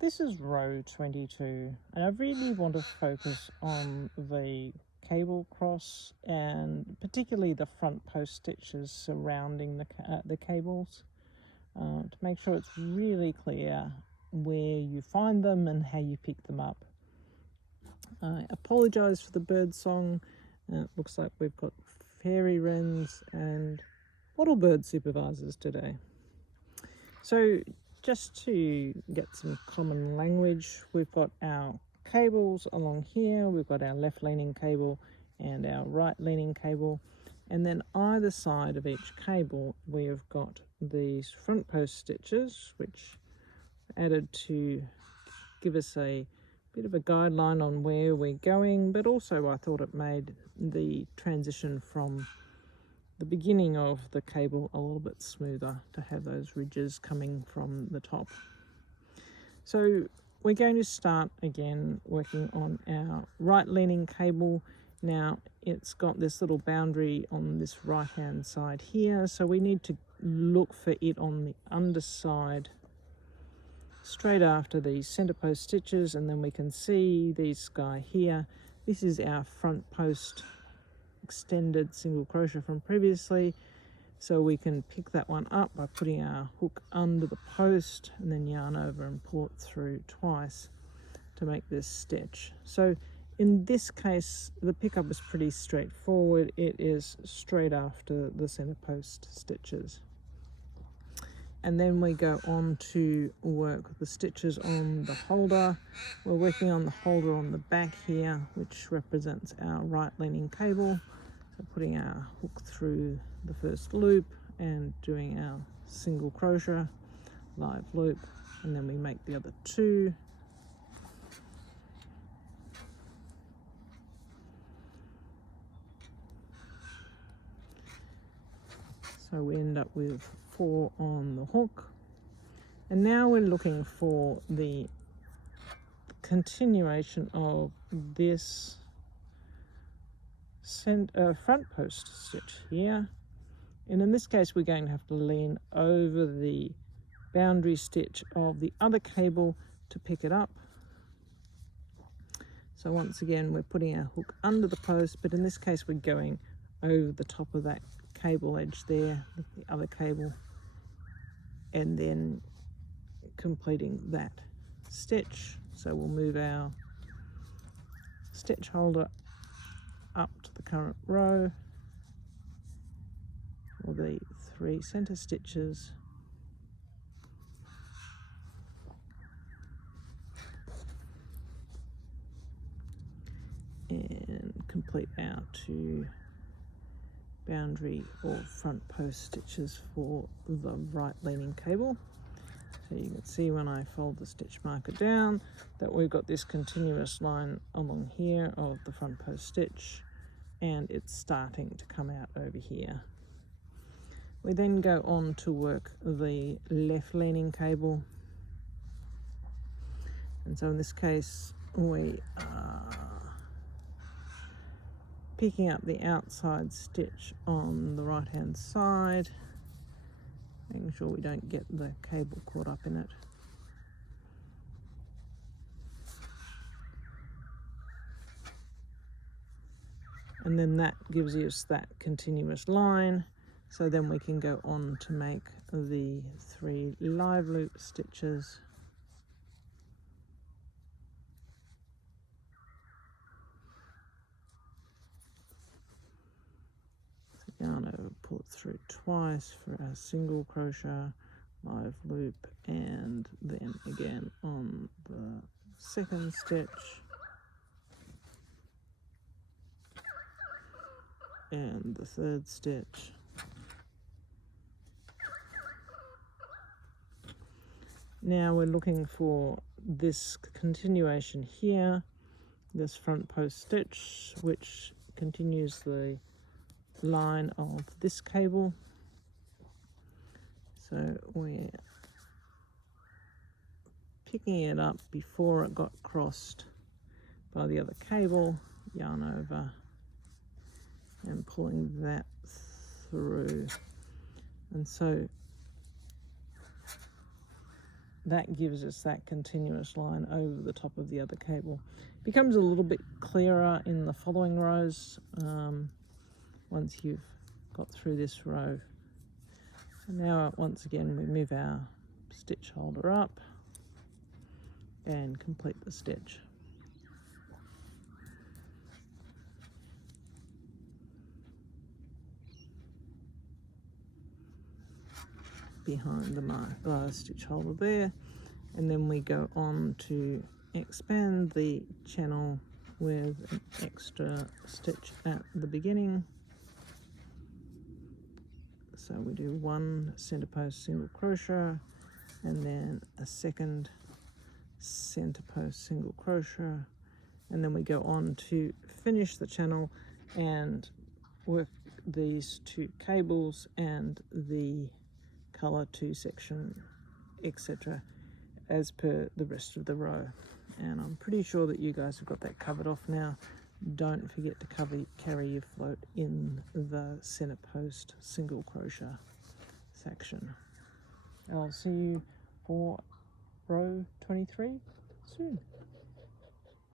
This is row 22, and I really want to focus on the cable cross and particularly the front post stitches surrounding the cables to make sure it's really clear where you find them and how you pick them up. I apologise for the bird song. It looks like we've got fairy wrens and wattle bird supervisors today. So just to get some common language, we've got our cables along here, we've got our left leaning cable and our right leaning cable, and then either side of each cable we have got these front post stitches which are added to give us a bit of a guideline on where we're going, but also I thought it made the transition from the beginning of the cable a little bit smoother to have those ridges coming from the top. So we're going to start again working on our right leaning cable. Now it's got this little boundary on this right hand side here, so we need to look for it on the underside straight after the center post stitches, and then we can see these guy here. This is our front post extended single crochet from previously, so we can pick that one up by putting our hook under the post and then yarn over and pull it through twice to make this stitch. So in this case the pickup is pretty straightforward. It is straight after the center post stitches, and then we go on to work the stitches on the holder. We're working on the holder on the back here, which represents our right leaning cable. So putting our hook through the first loop and doing our single crochet, live loop, and then we make the other two. So we end up with 4 on the hook, and now we're looking for the continuation of this front post stitch here, and in this case we're going to have to lean over the boundary stitch of the other cable to pick it up. So once again we're putting our hook under the post, but in this case we're going over the top of that cable edge there with the other cable, and then completing that stitch. So we'll move our stitch holder up to the current row for the 3 center stitches, and complete our 2 boundary or front post stitches for the right leaning cable. So you can see when I fold the stitch marker down that we've got this continuous line along here of the front post stitch, and it's starting to come out over here. We then go on to work the left leaning cable, and so in this case we are picking up the outside stitch on the right hand side, making sure we don't get the cable caught up in it. And then that gives us that continuous line, so then we can go on to make the 3 live loop stitches. Yarn over, pull it through twice for our single crochet, live loop, and then again on the second stitch, and the third stitch, now we're looking for this continuation here, this front post stitch which continues the line of this cable. So we're picking it up before it got crossed by the other cable, yarn over and pulling that through, and so that gives us that continuous line over the top of the other cable. Becomes a little bit clearer in the following rows once you've got through this row. And now once again we move our stitch holder up and complete the stitch. Behind the stitch holder there, and then we go on to expand the channel with an extra stitch at the beginning. So we do one center post single crochet and then a second center post single crochet, and then we go on to finish the channel and work these two cables and the color 2 section, etc., as per the rest of the row. And I'm pretty sure that you guys have got that covered off now. Don't forget to carry your float in the center post single crochet section. I'll see you for row 23 soon.